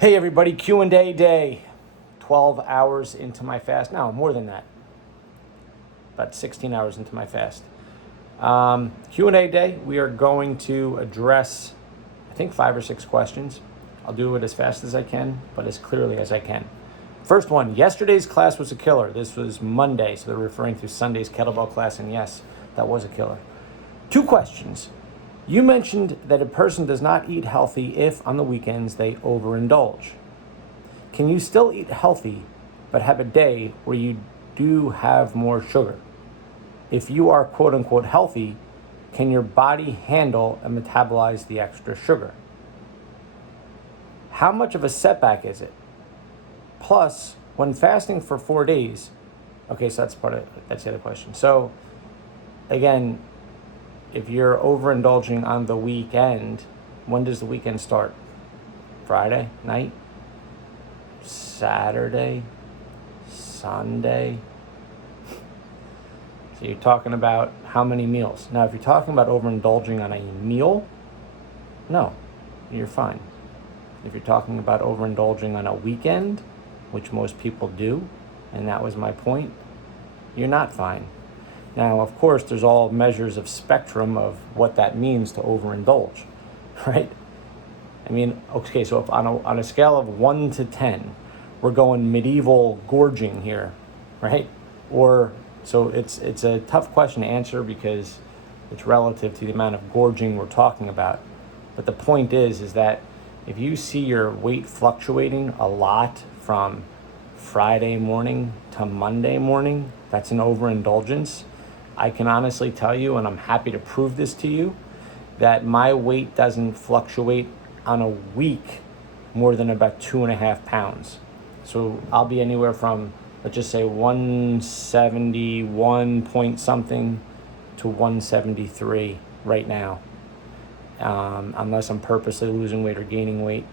Hey everybody, Q and A day. 12 hours into my fast. No, more than that. About 16 hours into my fast. Q and A day, we are going to address, I think, 5 or 6 questions. I'll do it as fast as I can, but as clearly as I can. First one, yesterday's class was a killer. This was Monday, so they're referring to Sunday's kettlebell class, and yes, that was a killer. 2 questions. You mentioned that a person does not eat healthy if on the weekends they overindulge. Can you still eat healthy but have a day where you do have more sugar? If you are quote unquote healthy, can your body handle and metabolize the extra sugar? How much of a setback is it? Plus, when fasting for 4 days, okay, so that's the other question. So again, if you're overindulging on the weekend, when does the weekend start? Friday night? Saturday? Sunday? So you're talking about how many meals? Now, if you're talking about overindulging on a meal, no, you're fine. If you're talking about overindulging on a weekend, which most people do, and that was my point, you're not fine. Now, of course, there's all measures of spectrum of what that means to overindulge, right? I mean, okay, so if on a scale of 1 to 10, we're going medieval gorging here, right? Or, so it's a tough question to answer because it's relative to the amount of gorging we're talking about. But the point is that if you see your weight fluctuating a lot from Friday morning to Monday morning, that's an overindulgence. I can honestly tell you, and I'm happy to prove this to you, that my weight doesn't fluctuate on a week more than about 2.5 pounds. So I'll be anywhere from, let's just say 171 point something to 173 right now. Unless I'm purposely losing weight or gaining weight.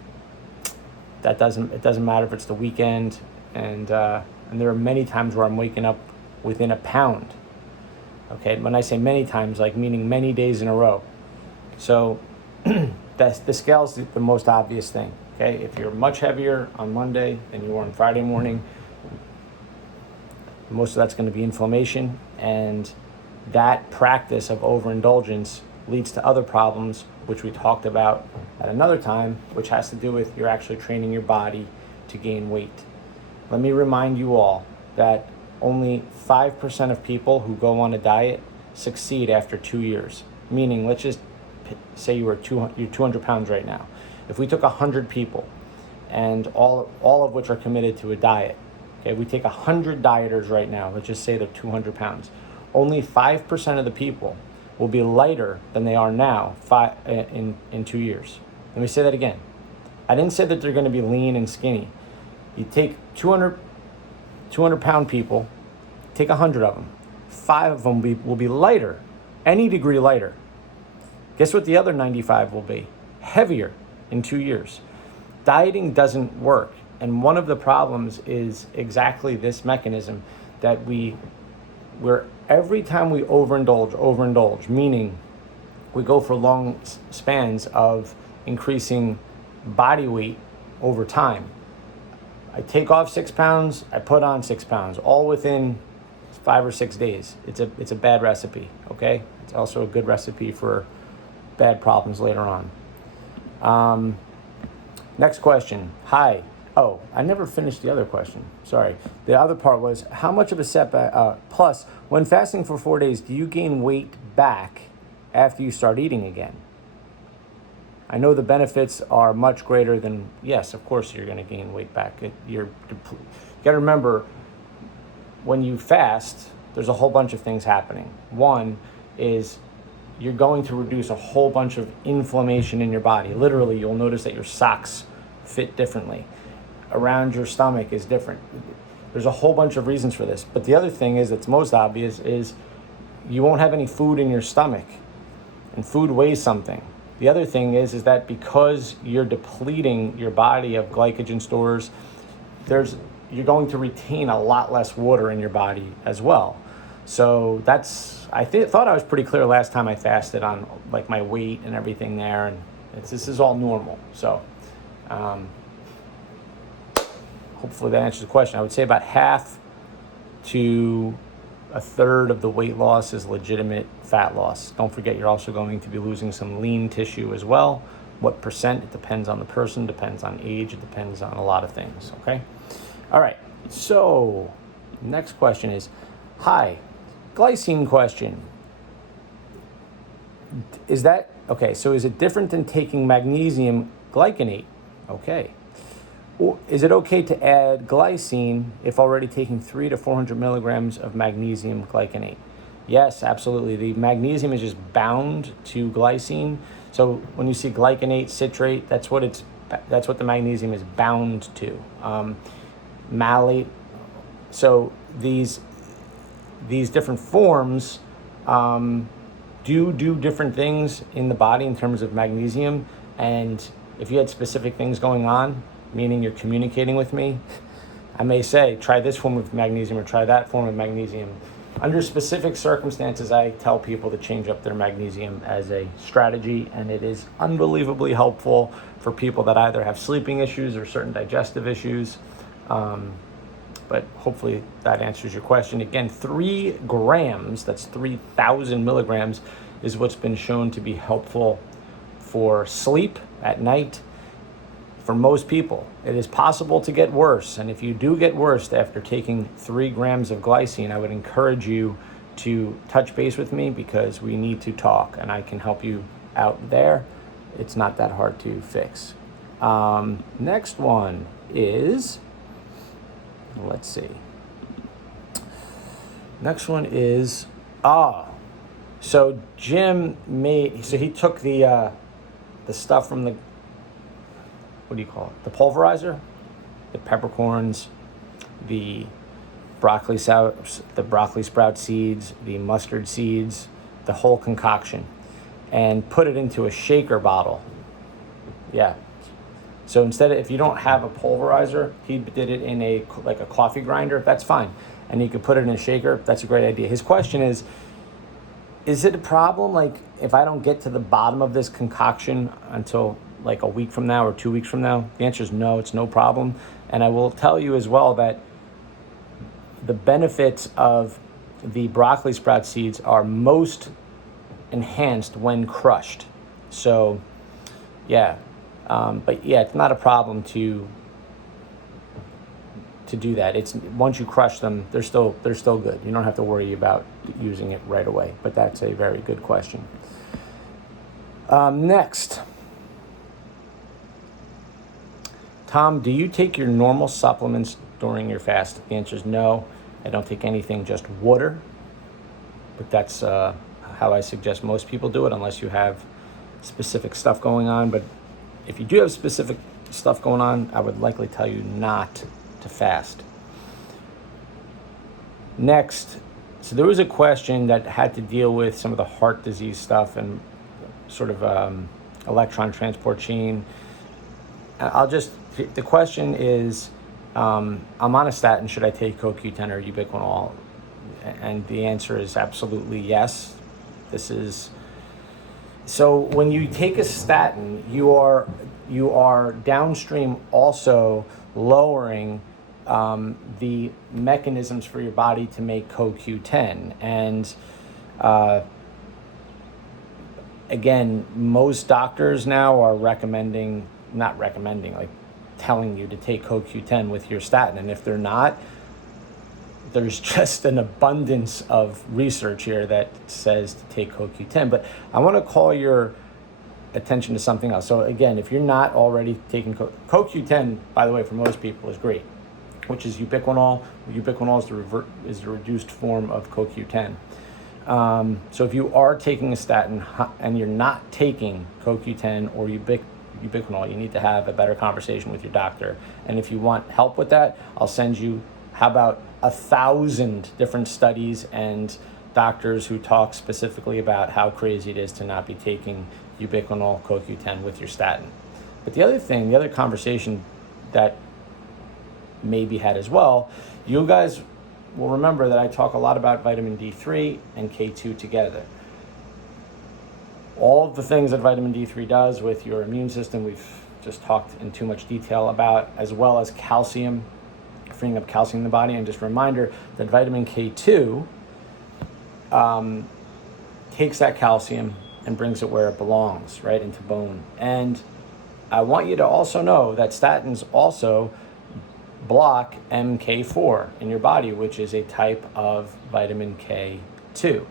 It doesn't matter if it's the weekend, and there are many times where I'm waking up within a pound. Okay, when I say many times, like meaning many days in a row. So that's the scale's the most obvious thing. Okay, if you're much heavier on Monday than you were on Friday morning, most of that's going to be inflammation, and that practice of overindulgence leads to other problems, which we talked about at another time, which has to do with you're actually training your body to gain weight. Let me remind you all that only 5% of people who go on a diet succeed after 2 years. Meaning, let's just say you're 200 pounds right now. If we took 100 people, and all of which are committed to a diet, okay, we take 100 dieters right now, let's just say they're 200 pounds. Only 5% of the people will be lighter than they are now in 2 years. Let me say that again. I didn't say that they're going to be lean and skinny. You take 200 pound people, take 100 of them. 5 of them will be lighter, any degree lighter. Guess what the other 95 will be? Heavier in 2 years. Dieting doesn't work. And one of the problems is exactly this mechanism that where every time we overindulge, meaning we go for long spans of increasing body weight over time. I take off 6 pounds, I put on 6 pounds, all within 5 or 6 days. It's a bad recipe, okay? It's also a good recipe for bad problems later on. Next question. Hi. Oh, I never finished the other question. Sorry. The other part was, how much of a setback, plus, when fasting for 4 days, do you gain weight back after you start eating again? I know the benefits are much greater than, yes, of course you're going to gain weight back. You got to remember, when you fast, there's a whole bunch of things happening. One is you're going to reduce a whole bunch of inflammation in your body. Literally, you'll notice that your socks fit differently. Around your stomach is different. There's a whole bunch of reasons for this. But the other thing is, that's most obvious, is you won't have any food in your stomach. And food weighs something. The other thing is that because you're depleting your body of glycogen stores, you're going to retain a lot less water in your body as well. So I thought I was pretty clear last time I fasted on like my weight and everything there, and this is all normal. So hopefully that answers the question. I would say about half to a third of the weight loss is legitimate fat loss. Don't forget, you're also going to be losing some lean tissue as well. What percent? It depends on the person, depends on age, it depends on a lot of things, okay? All right, so next question is, hi, glycine question. Is that, okay, so is it different than taking magnesium glycinate? Okay. Or is it okay to add glycine if already taking 300 to 400 milligrams of magnesium glycinate? Yes, absolutely. The magnesium is just bound to glycine. So when you see glycinate, citrate, that's what the magnesium is bound to. Malate. So these different forms do different things in the body in terms of magnesium. And if you had specific things going on, meaning you're communicating with me, I may say, try this form of magnesium or try that form of magnesium. Under specific circumstances, I tell people to change up their magnesium as a strategy, and it is unbelievably helpful for people that either have sleeping issues or certain digestive issues. But hopefully that answers your question. Again, 3 grams, that's 3,000 milligrams, is what's been shown to be helpful for sleep at night. For most people, it is possible to get worse. And if you do get worse after taking 3 grams of glycine, I would encourage you to touch base with me because we need to talk and I can help you out there. It's not that hard to fix. Next one is, let's see. Next one is, so Jim he took the stuff from the, what do you call it? The pulverizer, the peppercorns, the broccoli sprout seeds, the mustard seeds, the whole concoction, and put it into a shaker bottle. Yeah. So instead of, if you don't have a pulverizer, he did it in a coffee grinder. That's fine, and you could put it in a shaker. That's a great idea. His question is it a problem, like, if I don't get to the bottom of this concoction until like a week from now or 2 weeks from now? The answer is no, it's no problem. And I will tell you as well that the benefits of the broccoli sprout seeds are most enhanced when crushed. So yeah, but yeah, it's not a problem to do that. It's once you crush them, they're still good. You don't have to worry about using it right away. But that's a very good question. Next, Tom, do you take your normal supplements during your fast? The answer is no. I don't take anything, just water. But that's how I suggest most people do it, unless you have specific stuff going on. But if you do have specific stuff going on, I would likely tell you not to fast. Next, so there was a question that had to deal with some of the heart disease stuff and sort of electron transport chain. The question is, I'm on a statin, should I take CoQ10 or ubiquinol? And the answer is absolutely yes. So when you take a statin, you are downstream also lowering the mechanisms for your body to make CoQ10. And again, most doctors now are telling you to take CoQ10 with your statin. And if they're not, there's just an abundance of research here that says to take CoQ10. But I want to call your attention to something else. So again, if you're not already taking CoQ10, by the way, for most people is great, which is ubiquinol. Ubiquinol is the reduced form of CoQ10. So if you are taking a statin and you're not taking CoQ10 or ubiquinol, you need to have a better conversation with your doctor. And if you want help with that, I'll send you, how about 1,000 different studies and doctors who talk specifically about how crazy it is to not be taking ubiquinol, CoQ10 with your statin. But the other conversation that may be had as well, you guys will remember that I talk a lot about vitamin D3 and K2 together. All of the things that vitamin D3 does with your immune system, we've just talked in too much detail about, as well as calcium. freeing up calcium in the body. And just a reminder that vitamin K2 takes that calcium and brings it where it belongs, right, into bone. And I want you to also know that statins also block MK4 in your body, which is a type of vitamin K2.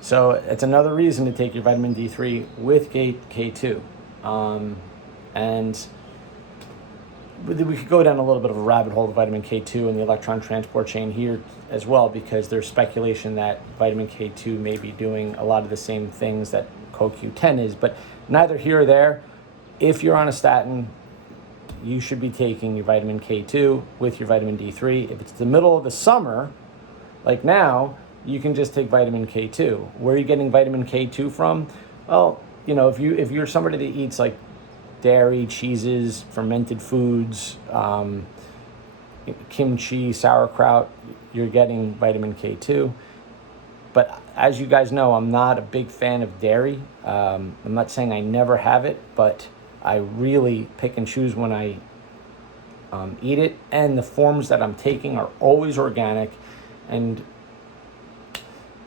So it's another reason to take your vitamin D3 with K2. And we could go down a little bit of a rabbit hole of vitamin K2 and the electron transport chain here as well, because there's speculation that vitamin K2 may be doing a lot of the same things that CoQ10 is, but neither here or there. If you're on a statin, you should be taking your vitamin K2 with your vitamin D3. If it's the middle of the summer, like now, you can just take vitamin K2. Where are you getting vitamin K2 from? Well, you know, if you're somebody that eats like dairy, cheeses, fermented foods, kimchi, sauerkraut, you're getting vitamin K2. But as you guys know, I'm not a big fan of dairy. I'm not saying I never have it, but I really pick and choose when I eat it. And the forms that I'm taking are always organic. And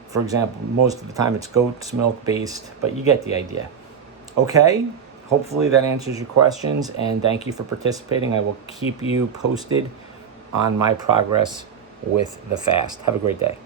for example, most of the time it's goat's milk based, but you get the idea. Okay, hopefully that answers your questions, and thank you for participating. I will keep you posted on my progress with the fast. Have a great day.